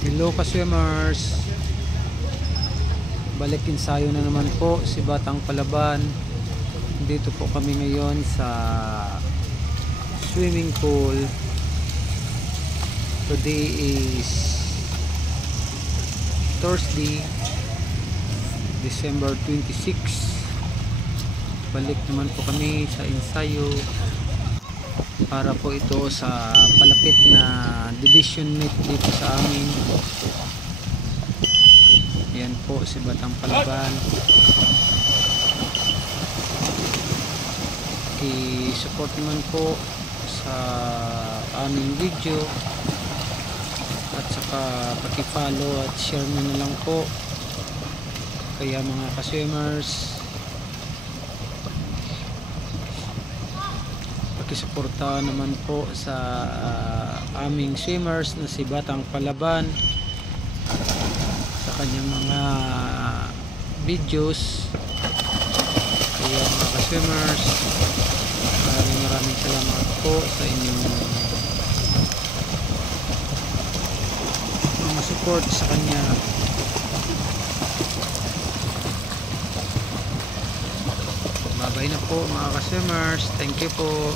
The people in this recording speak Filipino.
Hello ka-swimmers, balik ensayo na naman po si Batang Palaban. Dito po kami ngayon sa swimming pool. Today is Thursday, December 26. Balik naman po kami sa ensayo para po ito sa palapit na division meet dito sa amin. Yan po si Batang Palaban. I-support naman po sa aming video at saka paki-follow at share nyo na lang po. Kaya mga ka-swimmers, pakisuportahan naman po sa aming swimmers na si Batang Palaban sa kanyang mga videos. Kaya mga ka-swimmers, maraming salamat po sa inyong mga support sa kanya. Bye-bye na po mga ka-swimmers. Thank you po.